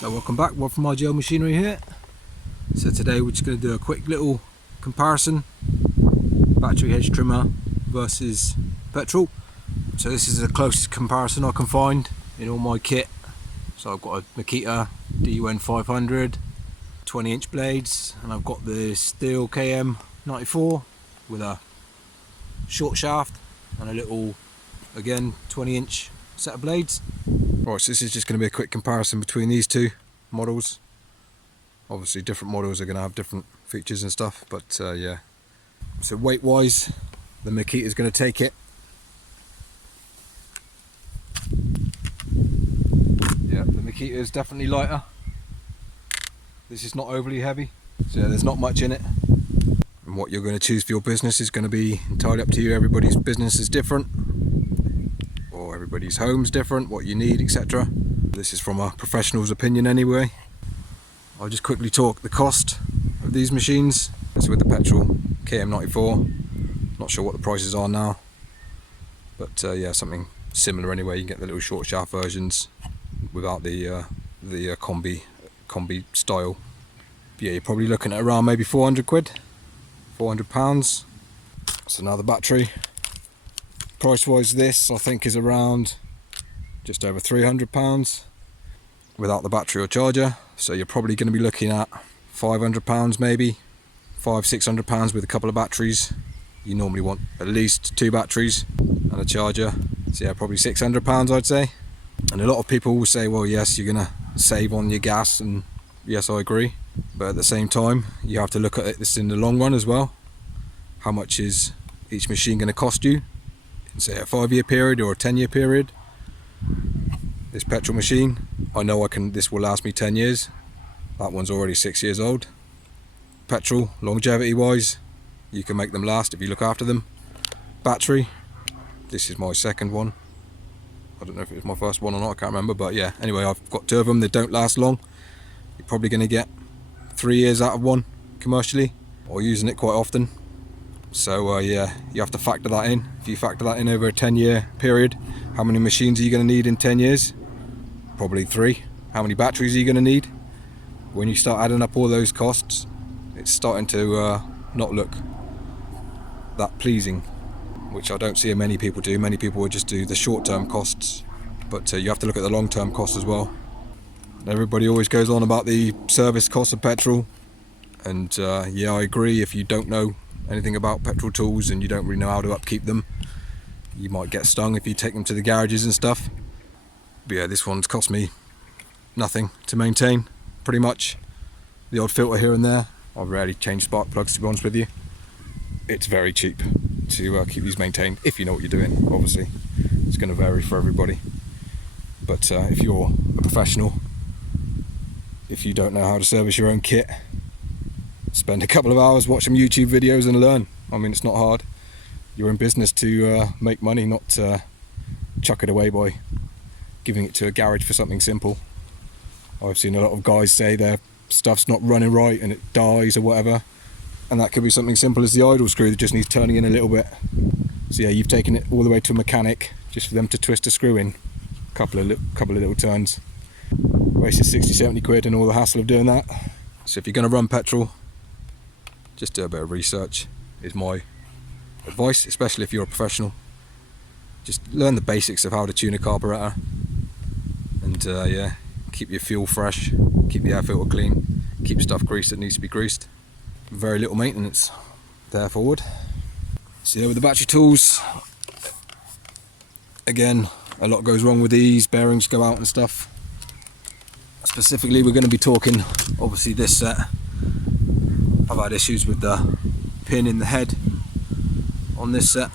So welcome back, Rob from IGL Machinery here. So today we're just going to do a quick little comparison, battery hedge trimmer versus petrol. So this is the closest comparison I can find in all my kit. So I've got a Makita Dun500 20-inch blades, and I've got the Stihl KM94 with a short shaft and a little, again, 20-inch set of blades. Right, so this is just going to be a quick comparison between these two models. Obviously different models are going to have different features and stuff, but yeah. So weight wise, the Makita is going to take it. Yeah, the Makita is definitely lighter. This is not overly heavy, so there's not much in it. And what you're going to choose for your business is going to be entirely up to you. Everybody's business is different, or everybody's home's different, what you need, etc. This is from a professional's opinion anyway. I'll just quickly talk the cost of these machines. So with the petrol KM94, not sure what the prices are now, but yeah, something similar anyway. You can get the little short shaft versions without the combi style. But yeah, you're probably looking at around maybe 400 quid, 400 pounds. So now the battery, price wise, this I think is around just over 300 pounds without the battery or charger. So you're probably going to be looking at 500 pounds, maybe 500-600 pounds with a couple of batteries. You normally want at least 2 batteries and a charger, so yeah, probably 600 pounds I'd say. And a lot of people will say, well, yes, you're gonna save on your gas, and yes, I agree, but at the same time you have to look at this in the long run as well. How much is each machine going to cost you in, say, a 5-year period or a 10-year period? This petrol machine, I know this will last me 10 years. That one's already 6 years old. Petrol, longevity wise, you can make them last if you look after them. Battery, this is my second one. I don't know if it was my first one or not, I can't remember, but yeah, anyway, I've got 2 of them. They don't last long. You're probably going to get 3 years out of one commercially, or using it quite often. So yeah, you have to factor that in. If you factor that in over a 10-year period, how many machines are you going to need in 10 years? Probably 3. How many batteries are you going to need? When you start adding up all those costs, it's starting to not look that pleasing, which I don't see many people do. Many people would just do the short-term costs, but you have to look at the long-term costs as well. Everybody always goes on about the service cost of petrol, and yeah, I agree. If you don't know anything about petrol tools and you don't really know how to upkeep them, you might get stung if you take them to the garages and stuff. But yeah, this one's cost me nothing to maintain, pretty much. The odd filter here and there. I rarely change spark plugs, to be honest with you. It's very cheap to keep these maintained, if you know what you're doing. Obviously, it's going to vary for everybody. But if you're a professional, if you don't know how to service your own kit, spend a couple of hours, watch some YouTube videos and learn. I mean, it's not hard. You're in business to make money, not chuck it away by giving it to a garage for something simple. I've seen a lot of guys say their stuff's not running right and it dies or whatever, and that could be something simple as the idle screw that just needs turning in a little bit. So yeah, you've taken it all the way to a mechanic just for them to twist a screw in, couple of little turns. Wasted 60-70 quid and all the hassle of doing that. So if you're going to run petrol, just do a bit of research is my advice, especially if you're a professional. Just learn the basics of how to tune a carburetor, and yeah, keep your fuel fresh, keep the air filter clean, keep stuff greased that needs to be greased. Very little maintenance there forward. So yeah, with the battery tools, again, a lot goes wrong with these. Bearings go out and stuff. Specifically, we're going to be talking, obviously, this set. I've had issues with the pin in the head on this set.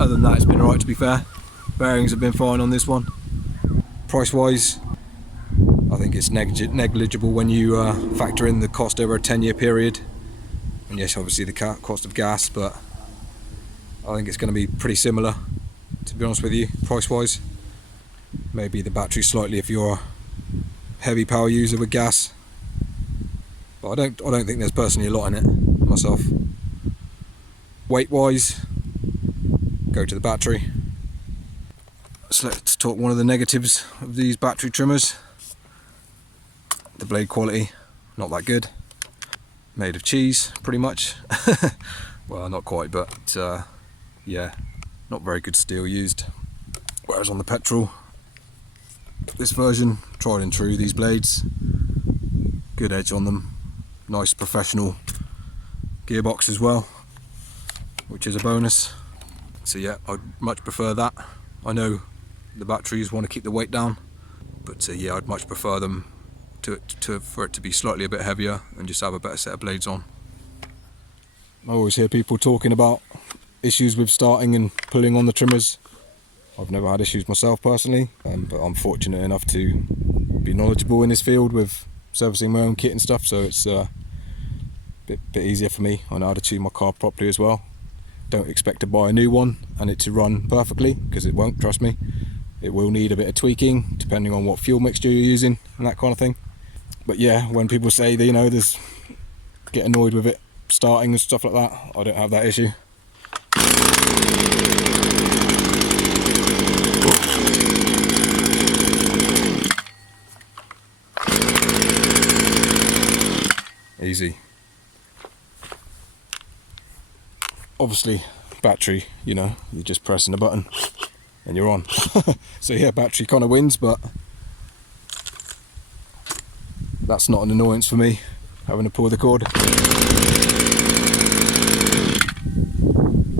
Other than that, it's been alright, to be fair. Bearings have been fine on this one. Price wise, I think it's negligible when you factor in the cost over a 10-year period. And yes, obviously the cost of gas, but I think it's going to be pretty similar, to be honest with you, price wise. Maybe the battery slightly if you're a heavy power user with gas, but I don't think there's personally a lot in it myself. Weight wise, go to the battery. So let's talk one of the negatives of these battery trimmers. the blade quality, not that good. Made of cheese, pretty much. Well, not quite, but yeah, not very good steel used. Whereas on the petrol, this version, tried and true, these blades, good edge on them, nice professional gearbox as well, which is a bonus. So yeah, I'd much prefer that. I know the batteries want to keep the weight down, but yeah, I'd much prefer them for it to be slightly a bit heavier and just have a better set of blades on. I always hear people talking about issues with starting and pulling on the trimmers. I've never had issues myself personally, but I'm fortunate enough to be knowledgeable in this field with servicing my own kit and stuff, so it's a bit easier for me. I know how to tune my car properly as well. Don't expect to buy a new one and it to run perfectly, because it won't, trust me. It will need a bit of tweaking depending on what fuel mixture you're using and that kind of thing. But yeah, when people say that, you know, get annoyed with it starting and stuff like that, I don't have that issue. Easy. Obviously, battery, you know, you're just pressing a button and you're on. So yeah, battery kind of wins, but that's not an annoyance for me, having to pull the cord.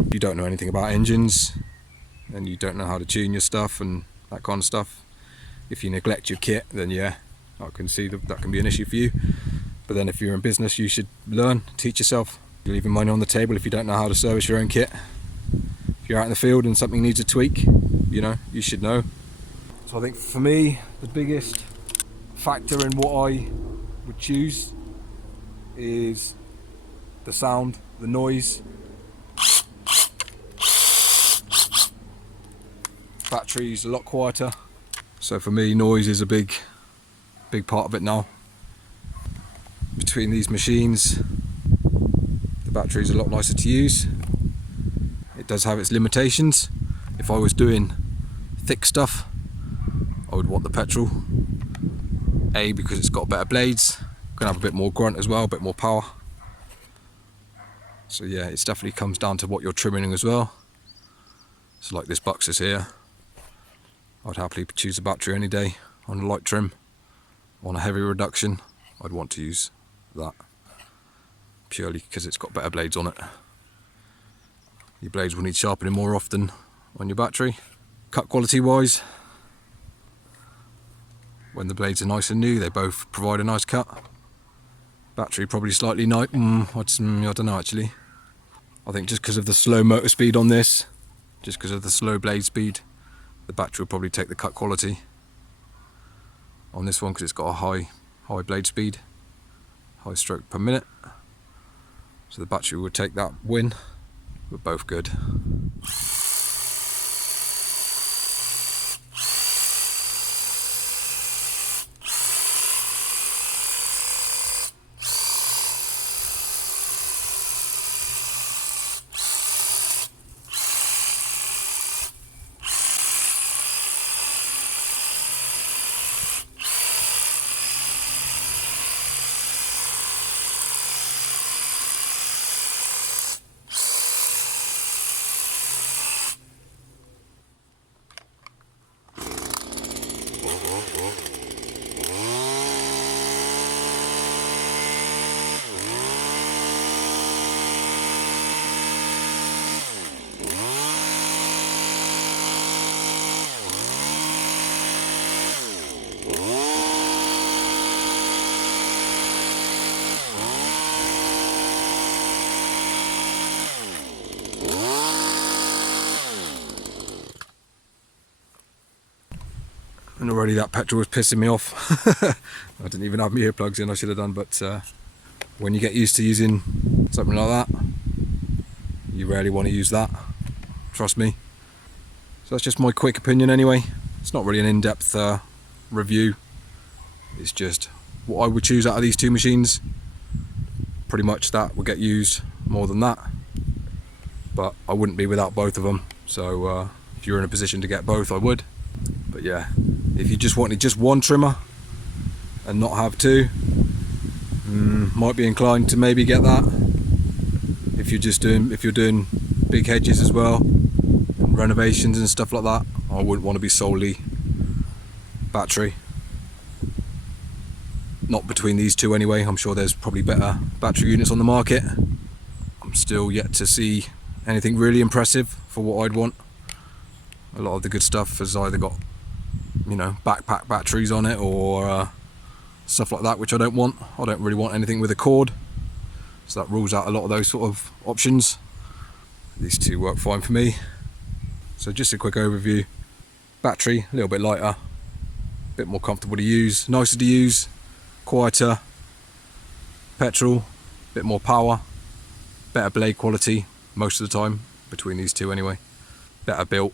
If you don't know anything about engines and you don't know how to tune your stuff and that kind of stuff, if you neglect your kit, then yeah, I can see that can be an issue for you. But then if you're in business, you should learn, teach yourself. You're leaving money on the table if you don't know how to service your own kit. If you're out in the field and something needs a tweak, you know, you should know. So I think for me, the biggest factor in what I would choose is the sound, the noise. Battery's a lot quieter, so for me noise is a big part of it now. Between these machines, the battery's a lot nicer to use. It does have its limitations. If I was doing thick stuff, I would want the petrol. A, because it's got better blades, gonna have a bit more grunt as well, a bit more power. So yeah, it definitely comes down to what you're trimming as well. So like this Buxus here, I'd happily choose a battery any day on a light trim. On a heavy reduction, I'd want to use that, purely because it's got better blades on it. Your blades will need sharpening more often on your battery. Cut quality wise, when the blades are nice and new, they both provide a nice cut. Battery probably slightly I don't know actually. I think just because of the slow motor speed on this, just because of the slow blade speed, the battery will probably take the cut quality on this one, because it's got a high blade speed, high stroke per minute. So the battery would take that win. We're both good. And already that petrol was pissing me off. I didn't even have my earplugs in, I should have done, but when you get used to using something like that, you rarely want to use that, trust me. So that's just my quick opinion anyway. It's not really an in-depth review, it's just what I would choose out of these two machines. Pretty much that would get used more than that, but I wouldn't be without both of them. So if you're in a position to get both, I would. But yeah, if you just wanted just one trimmer, and not have two. Might be inclined to maybe get that if you're doing big hedges as well, renovations and stuff like that. I wouldn't want to be solely battery. Not between these two anyway. I'm sure there's probably better battery units on the market. I'm still yet to see anything really impressive for what I'd want. A lot of the good stuff has either got, you know, backpack batteries on it or stuff like that, which I don't want. I don't really want anything with a cord, so that rules out a lot of those sort of options. These two work fine for me. So just a quick overview. Battery, a little bit lighter, a bit more comfortable to use, nicer to use, quieter. Petrol, a bit more power, better blade quality most of the time, between these two anyway. Better built.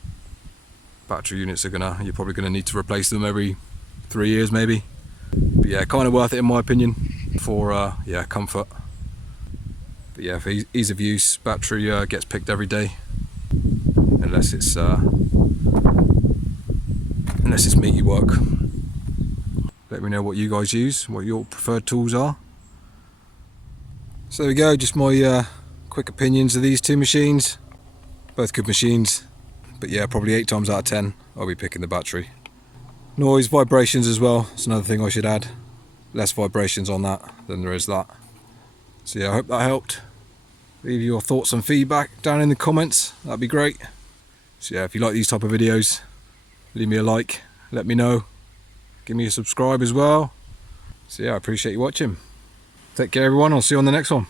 Battery units you're probably gonna need to replace them every 3 years maybe. But yeah, kind of worth it in my opinion for comfort. But yeah, for ease of use, battery gets picked every day, unless it's meaty work. Let me know what you guys use, what your preferred tools are. So there we go, just my quick opinions of these two machines. Both good machines, but yeah, probably 8 times out of 10 I'll be picking the battery. Noise, vibrations as well, it's another thing I should add. Less vibrations on that than there is that. So yeah, I hope that helped. Leave your thoughts and feedback down in the comments, that'd be great. So yeah, if you like these type of videos, leave me a like, let me know. Give me a subscribe as well. So yeah, I appreciate you watching. Take care everyone, I'll see you on the next one.